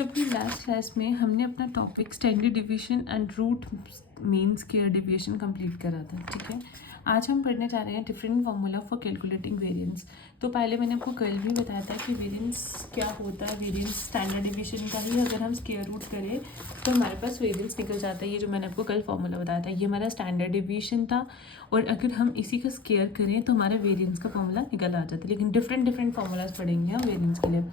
तो अपनी last class में हमने अपना topic standard division and root mean square deviation complete करा था। ठीक है, आज हम पढ़ने जा रहे हैं different formula for calculating variance. तो पहले मैंने आपको कल भी बताया था कि वेरिएंस क्या होता है। वेरिएंस स्टैंडर्ड डिवीजन का ही अगर हम स्क्वायर रूट करें तो हमारे पास वेरिएंस निकल जाता है। ये जो मैंने आपको कल फार्मूला बताया था ये हमारा स्टैंडर्ड डिवीजन था, और अगर हम इसी का स्क्वायर करें तो हमारा वेरिएंस का फार्मूला निकल आ जाता है। लेकिन डिफरेंट फार्मूलाज पढ़ेंगे हम वेरिएंस के लिए।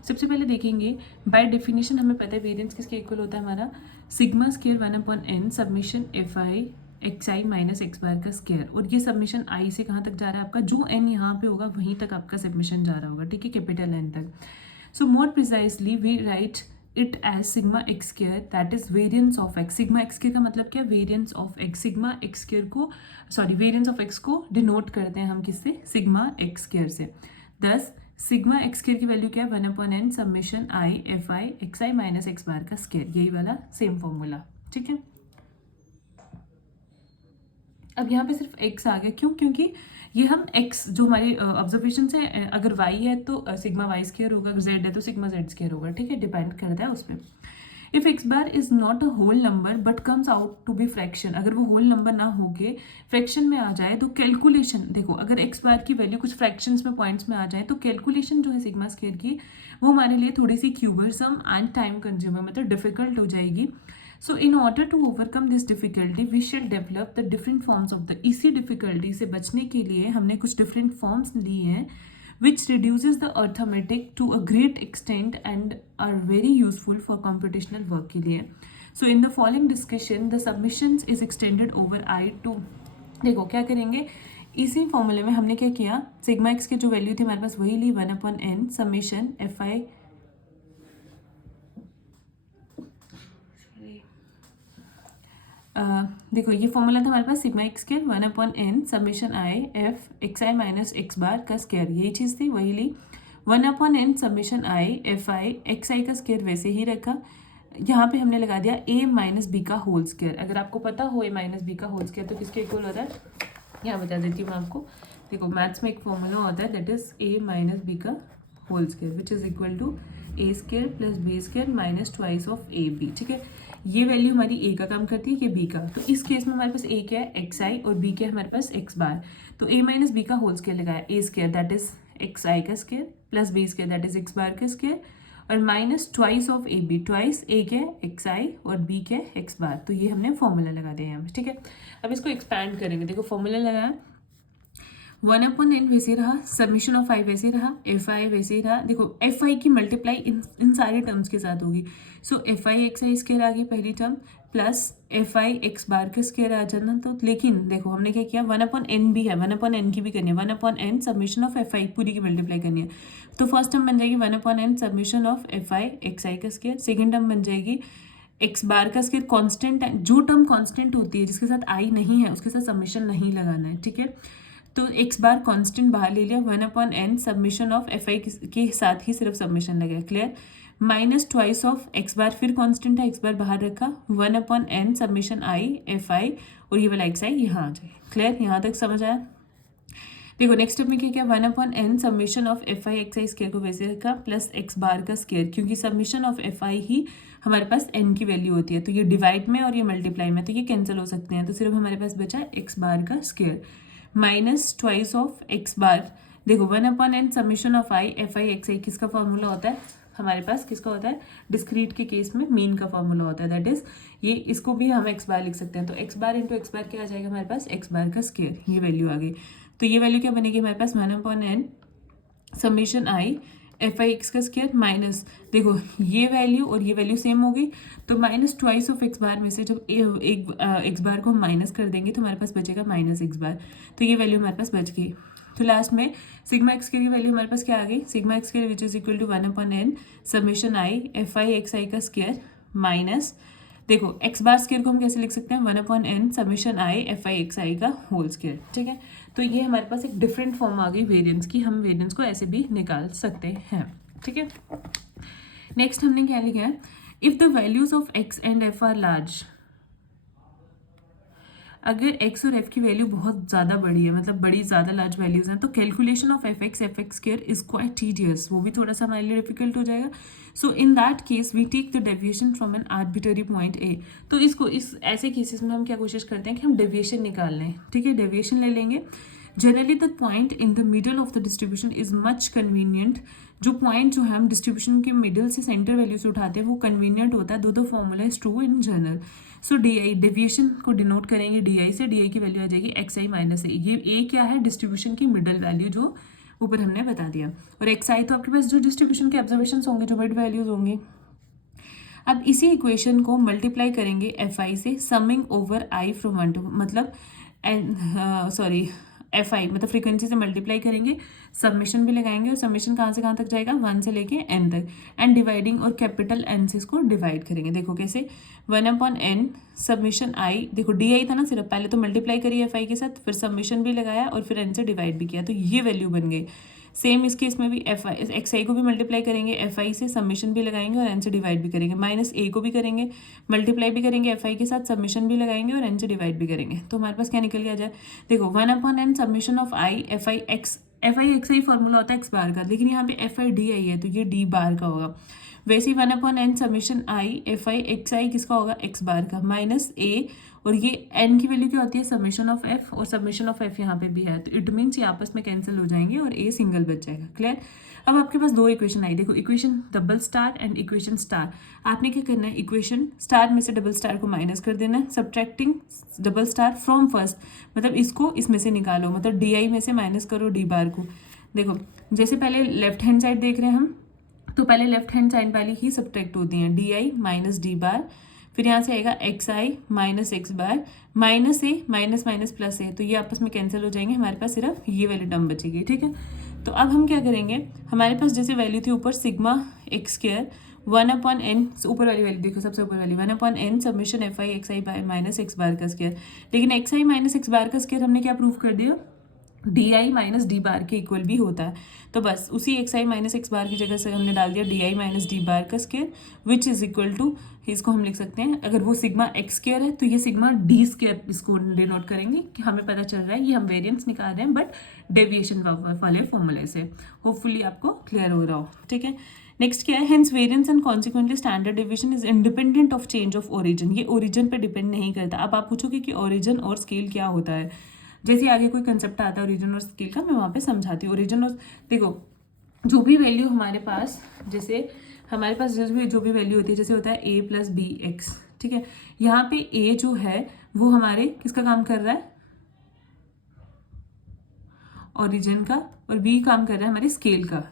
सबसे पहले देखेंगे बाय डेफिनेशन हमें पता है वेरिएंस किसके इक्वल होता है, हमारा sigma square 1/n summation F I X I minus X bar का स्क्वायर। और ये सबमिशन आई से कहाँ तक जा रहा है आपका, जो एन यहाँ पे होगा वहीं तक आपका सबमिशन जा रहा होगा। ठीक है, कैपिटल एन तक। So more precisely we write it as sigma X square that is variance of X. Sigma X square का मतलब क्या, variance of X. Sigma X square को वेरिएंस ऑफ एक्स को डिनोट करते हैं हम किससे, सिग्मा एक्स स्क्वायर से। दस सिग्मा एक्स स्क्वायर की वैल्यू क्या है, 1/n summation I F I X I minus X bar का स्क्वायर। यही वाला सेम फॉर्मूला। ठीक है, अब यहाँ पे सिर्फ x आ गया, क्यों, क्योंकि ये हम x जो हमारी ऑब्जर्वेशन से, अगर y है तो सिग्मा वाई स्क्वायर होगा, अगर z है तो सिग्मा जेड स्क्वायर होगा। ठीक है, डिपेंड करता है उस पर। If x bar is not a whole number but comes out to be fraction, अगर वो होल नंबर ना होके फ्रैक्शन में आ जाए तो कैलकुलेशन, देखो अगर एक्स बार की वैल्यू कुछ फ्रैक्शंस में पॉइंट्स में आ जाए तो कैलकुलेशन जो है सिग्मा स्क्वायर की वो हमारे लिए थोड़ी सी क्यूबरसम एंड टाइम कंज्यूमर, मतलब डिफिकल्ट हो जाएगी। So in order to overcome this difficulty we shall develop the different forms of the, इसी डिफिकल्टी से बचने के लिए हमने कुछ डिफरेंट फॉर्म्स लिए हैं which reduces the arithmetic to a great extent and are very useful for computational work के लिए. So in the following discussion the submissions is extended over I to, देखो क्या करेंगे, इसी फॉर्मूले में हमने क्या किया, सिग्मा एक्स की जो वैल्यू थी हमारे पास वही ली 1/n समेशन एफ आई, देखो ये फॉर्मूला था हमारे पास sigma X square 1/n summation I F X I minus X bar का स्क्वायर, यही चीज़ थी, वही ली। 1/n summation I F I X I का स्क्वायर वैसे ही रखा। यहाँ पे हमने लगा दिया a माइनस बी का होल स्क्वायर। अगर आपको पता हो a माइनस बी का होल स्क्वायर तो किसके इक्वल होता है, यहाँ बता देती हूँ मैं आपको। देखो मैथ्स में एक फॉर्मूला होता है that is a minus B का whole square which is equal to a square plus B square minus twice of A B. ठीक है, ये वैल्यू हमारी a का काम करती है कि b का। तो इस केस में हमारे पास a क्या है, एक्स आई, और b क्या है हमारे पास एक्स बार। तो a माइनस बी का होल स्क्वायर लगाया, a square that is X I का square plus b square that is X bar का स्क्वायर, और minus twice of A B, twice a क्या है एक्स आई और b क्या है एक्स बार। तो ये हमने फॉर्मूला लगा दिया यहाँ पे। ठीक है, अब इसको एक्सपैंड करेंगे। देखो फॉर्मूला लगाया 1/n वैसे रहा, सबमिशन ऑफ आई वैसे रहा, एफ आई वैसे ही रहा। देखो एफ आई की मल्टीप्लाई इन सारे टर्म्स के साथ होगी। So F I X I square आ गई पहली term, plus F I X bar का स्क्वायर आ जाना। तो लेकिन देखो हमने क्या किया, 1/n भी है, 1/n की भी करनी है, 1/n सबमिशन ऑफ एफ आई पूरी की मल्टीप्लाई करनी है। तो फर्स्ट टर्म बन जाएगी 1/n summation of F I X I का स्क्वायर, सेकेंड टर्म बन जाएगी एक्स बार का स्क्वायर। कांस्टेंट है, जो टर्म कांस्टेंट होती है जिसके साथ आई नहीं है उसके साथ सबमिशन नहीं लगाना है। ठीक है, तो एक्स बार कांस्टेंट बाहर ले लिया, 1/n सबमिशन ऑफ एफ आई के साथ ही सिर्फ सबमिशन लगा, clear. Minus twice of X bar, फिर कांस्टेंट है, एक्स बार बाहर रखा, 1/n summation I F I, और ये वाला एक्स आई यहाँ आ जाए, क्लियर। यहाँ तक समझ आया। देखो नेक्स्ट स्टेप में क्या किया, 1/n summation of F I X I square को वैसे रखा, प्लस एक्स बार का स्क्वायर, क्योंकि सबमिशन ऑफ एफ आई ही हमारे पास n की वैल्यू होती है। तो ये डिवाइड में और ये मल्टीप्लाई में, तो ये कैंसिल हो सकते हैं। तो सिर्फ हमारे पास बचा एक्स बार का square minus twice of X bar. देखो 1/n summation of I F I X I किसका फॉर्मूला होता है हमारे पास, किसका होता है, डिस्क्रीट के केस में मीन का फॉर्मूला होता है। दैट इज ये, इसको भी हम एक्स बार लिख सकते हैं। तो एक्स बार इंटू एक्स बार क्या आ जाएगा हमारे पास, एक्स बार का स्क्वायर, ये वैल्यू आ गई। तो ये वैल्यू क्या बनेगी हमारे पास, 1/n summation I F I x का स्क्वायर माइनस, देखो ये वैल्यू और ये वैल्यू सेम हो गई, तो माइनस ट्वाइस ऑफ एक्स बार में से जब एक एक्स बार को हम माइनस कर देंगे तो हमारे पास बचेगा माइनस एक्स बार। तो ये वैल्यू हमारे पास बच गई। तो लास्ट में सिग्मा एक्स की वैल्यू हमारे पास क्या आ गई, सिग्मा एक्स की which is equal to 1/n summation I F I X I का स्क्वायर माइनस, देखो एक्स बार स्क्वायर को हम कैसे लिख सकते हैं, 1/n summation I F I X I का होल स्क्वायर। ठीक है, तो ये हमारे पास एक डिफरेंट फॉर्म आ गई वेरिएंस की, हम वेरिएंस को ऐसे भी निकाल सकते हैं। ठीक है, नेक्स्ट हमने क्या लिखा है, if the values of x and F R large, अगर x और f की वैल्यू बहुत ज़्यादा बड़ी है, मतलब बड़ी ज़्यादा लार्ज वैल्यूज़ हैं, तो calculation of F X square is quite tedious, वो भी थोड़ा सा हमारे लिए डिफिकल्ट हो जाएगा. So in that case we take the deviation from an arbitrary point A. तो इसको इस ऐसे केसेस में हम क्या कोशिश करते हैं कि हम डेविएशन निकाल लें. ठीक है, डेविएशन ले लेंगे. Generally the point in the middle of the distribution is much convenient. जो पॉइंट जो है हम डिस्ट्रीब्यूशन के मिडल से सेंटर वैल्यू से उठाते हैं वो कन्वीनियंट होता है. दो formula is true in general. So D I deviation को डिनोट करेंगे डी आई से. डी आई की वैल्यू आ जाएगी एक्स आई माइनस ए. ये ए क्या है? डिस्ट्रीब्यूशन की मिडल वैल्यू जो ऊपर हमने बता दिया. और एक्स आई तो आपके पास जो डिस्ट्रीब्यूशन के ऑब्जर्वेशन होंगे, जो मिड वैल्यूज होंगी. अब इसी इक्वेशन को मल्टीप्लाई करेंगे एफ आई से, summing over I from 1 to, मतलब एफ आई मतलब फ्रीक्वेंसी से मल्टीप्लाई करेंगे, सबमिशन भी लगाएंगे. और सबमिशन कहाँ से कहाँ तक जाएगा? 1 से लेके n तक. एंड डिवाइडिंग और कैपिटल N से इसको डिवाइड करेंगे. देखो कैसे, 1/n सबमिशन आई. देखो डी आई था ना सिर्फ, पहले तो मल्टीप्लाई करिए एफ आई के साथ, फिर सबमिशन भी लगाया और फिर n से डिवाइड भी किया, तो ये वैल्यू बन गई. सेम इस केस में भी एफ आई एक्स आई को भी मल्टीप्लाई करेंगे एफ आई से, सबमिशन भी लगाएंगे और एन से डिवाइड भी करेंगे. माइनस ए को भी करेंगे, मल्टीप्लाई भी करेंगे एफ आई के साथ, सबमिशन भी लगाएंगे और एन से डिवाइड भी करेंगे. तो हमारे पास क्या निकल के आ जाए? देखो 1/n summation of I F I X I formula होता है एक्स बार का, लेकिन यहाँ पे एफ आई डी आई है तो ये डी बार का होगा. वैसे ही 1/n summation I F I X I किसका होगा? एक्स बार का, माइनस ए. और ये n की वैल्यू क्या होती है? सबमिशन ऑफ f, और सबमिशन ऑफ f यहाँ पे भी है, तो इट मीन्स ये आपस में कैंसिल हो जाएंगे और a सिंगल बच जाएगा. क्लियर? अब आपके पास दो इक्वेशन आई. देखो equation double star and equation star. आपने क्या करना है? इक्वेशन स्टार में से डबल स्टार को माइनस कर देना है. Subtracting double star from first, मतलब इसको इसमें से निकालो, मतलब डी आई में से माइनस करो डी बार को. देखो जैसे पहले लेफ्ट हैंड साइड देख रहे हैं हम, तो पहले लेफ्ट हैंड साइड वाली ही सब्ट्रैक्ट होती हैं, डी आई माइनस डी बार. फिर यहाँ से आएगा x I minus X bar, minus A minus minus plus ए, तो ये आपस में कैंसिल हो जाएंगे. हमारे पास सिर्फ ये वाली टर्म बचेगी. ठीक है, तो अब हम क्या करेंगे? हमारे पास जैसे वैल्यू थी ऊपर सिग्मा एक्स स्क्वायर 1/n, ऊपर वाली वैल्यू देखो, सबसे ऊपर वाली 1/n summation F I X I minus X bar का स्क्वायर. लेकिन X I minus X bar का स्क्वायर हमने क्या प्रूव कर दिया? D I minus D bar के इक्वल भी होता है. तो बस उसी X I minus X bar की जगह से हमने डाल दिया D I minus D bar का square, which is equal to, इसको हम लिख सकते हैं, अगर वो सिग्मा एक्स स्क्वायर है तो ये सिग्मा डी स्क्वायर इसको डिनोट करेंगे कि हमें पता चल रहा है ये हम वेरिएंस निकाल रहे हैं बट डेविएशन वाले फॉर्मूले से. होपफुली आपको क्लियर हो रहा हो. ठीक है, नेक्स्ट क्या है? Hence variance and consequently standard deviation is independent of change of origin. ये ओरिजिन पे डिपेंड नहीं करता. अब आप पूछोगे कि ओरिजिन और स्केल क्या होता है. जैसे आगे कोई कंसेप्ट आता है ओरिजिन और स्केल का, मैं वहाँ पे समझाती हूँ. ओरिजिन और देखो जो भी वैल्यू हमारे पास, जैसे हमारे पास जो भी वैल्यू होती है, जैसे होता है a प्लस बी एक्स. ठीक है, यहाँ पे a जो है वो हमारे किसका काम कर रहा है? ओरिजिन का. और b काम कर रहा है हमारे स्केल का.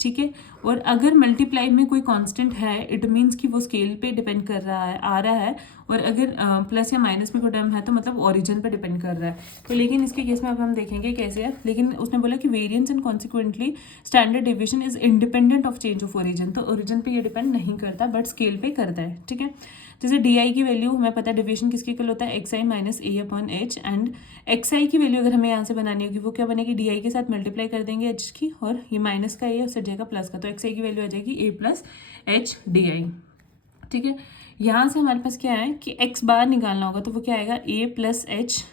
ठीक है, और अगर मल्टीप्लाई में कोई कांस्टेंट है इट मीन्स कि वो स्केल पे डिपेंड कर रहा है, आ रहा है. और अगर प्लस या माइनस में कोई टर्म है तो मतलब ओरिजिन पे डिपेंड कर रहा है. तो लेकिन इसके केस में अब हम देखेंगे कैसे है. लेकिन उसने बोला कि variance and consequently standard deviation is independent of change of origin. तो ओरिजिन पे ये डिपेंड नहीं करता बट स्केल पे करता है. ठीक है, जैसे डी आई की वैल्यू हमें पता है डेविएशन किसके इक्वल होता है? X I minus A upon H. And X I की वैल्यू अगर हमें यहाँ से बनानी होगी वो क्या बनेगी? डी आई के साथ मल्टीप्लाई कर देंगे एच की, और ये माइनस का ए और सट जाएगा प्लस का, तो एक्स आई की वैल्यू आ जाएगी ए प्लस एच डी आई. ठीक है, यहाँ से हमारे पास क्या है कि एक्स बार निकालना होगा, तो वो क्या आएगा? ए प्लस एच.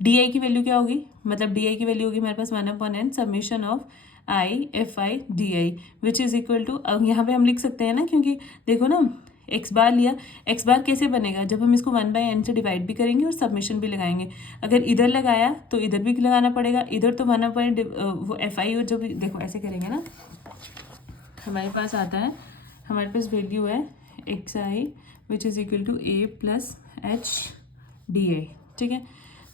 डी आई की वैल्यू क्या होगी? मतलब डी आई की वैल्यू होगी हमारे पास 1/n summation of I F I D i, which is equal to, अब यहाँ पे हम लिख सकते हैं ना, क्योंकि देखो ना एक्स बार लिया. एक्स बार कैसे बनेगा? जब हम इसको 1/n से डिवाइड भी करेंगे और सबमिशन भी लगाएंगे. अगर इधर लगाया तो इधर भी लगाना पड़ेगा, इधर तो 1/, वो एफ आई और जो भी, देखो ऐसे करेंगे ना, हमारे पास आता है, हमारे पास वैल्यू है x i which is equal to a plus h d i. ठीक है,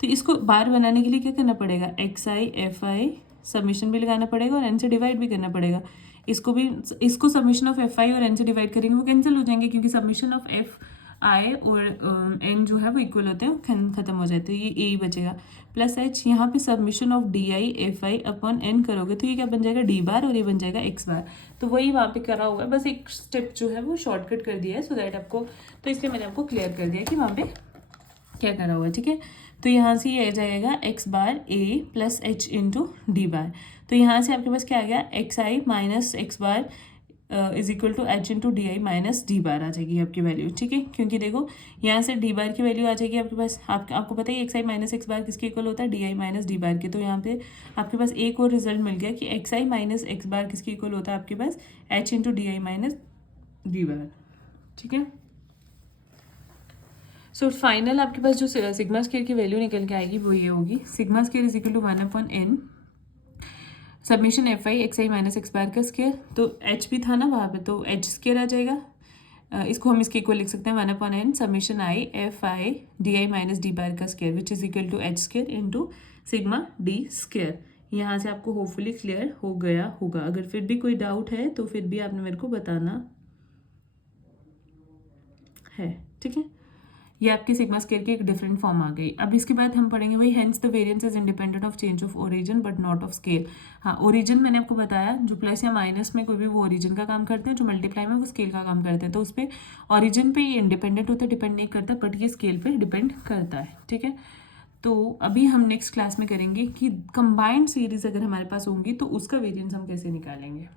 तो इसको बार बनाने के लिए क्या करना पड़ेगा? X I F I submission भी लगाना पड़ेगा और एन से डिवाइड भी करना पड़ेगा. इसको सबमिशन ऑफ एफ आई और एन से डिवाइड करेंगे, वो कैंसिल हो जाएंगे क्योंकि सबमिशन ऑफ एफ आई और एन जो है वो इक्वल होते हैं, खत्म हो जाते हैं. ये ए ही बचेगा प्लस एच. यहाँ पे summation of d i F i upon n करोगे तो ये क्या बन जाएगा? डी बार, और ये बन जाएगा एक्स बार. तो वही वहाँ पे करा हुआ है, बस एक स्टेप जो है वो शॉर्टकट कर दिया है सो दैट आपको, तो इसलिए मैंने आपको क्लियर कर दिया कि वहाँ पे क्या करा हुआ है. ठीक है, तो यहाँ से ये आ जाएगा X bar A plus H into D bar. तो यहाँ से आपके पास क्या आ गया? X I minus X bar is equal to H into D I minus D bar आ जाएगी आपकी वैल्यू, ठीक है। क्योंकि देखो यहाँ से डी बार की वैल्यू आ जाएगी आपके पास, आपको पता है x I minus X bar किसके इक्वल होता है, D I minus D bar के। तो यहाँ पे आपके पास एक और रिजल्ट मिल गया कि X I minus X bar किसके इक्वल होता है आपके पास, H into D I minus D bar, ठीक है। सो फाइनल आपके पास जो सिग्मा स्केयर की वैल्यू निकल के आएगी वो ये होगी, sigma square is equal to 1/n summation F I X I minus X bar का स्केयर। तो एच भी था ना वहाँ पे, तो एच स्केयर आ जाएगा। इसको हम इसके इक्वल लिख सकते हैं 1/n summation I F I D I minus D bar का square which is equal to H square into sigma D square. यहाँ से आपको होपफुली क्लियर हो गया होगा। अगर फिर भी कोई डाउट है तो फिर भी आपने मेरे को बताना है, ठीक है। ये आपकी सिग्मा स्केयर की एक डिफरेंट फॉर्म आ गई। अब इसके बाद हम पढ़ेंगे वही hence the variance is independent of change of origin but not of scale. हाँ, ओरिजिन मैंने आपको बताया, जो प्लस या माइनस में कोई भी वो ओरिजिन का काम करते हैं, जो मल्टीप्लाई में वो स्केल का काम करते हैं। तो उस पर ओरिजिन पे ये इंडिपेंडेंट होता है, डिपेंड नहीं करता, बट ये स्केल पे डिपेंड करता है, ठीक है। तो अभी हम नेक्स्ट क्लास में करेंगे कि कंबाइंड सीरीज अगर हमारे पास होंगी तो उसका वेरिएंस हम कैसे निकालेंगे।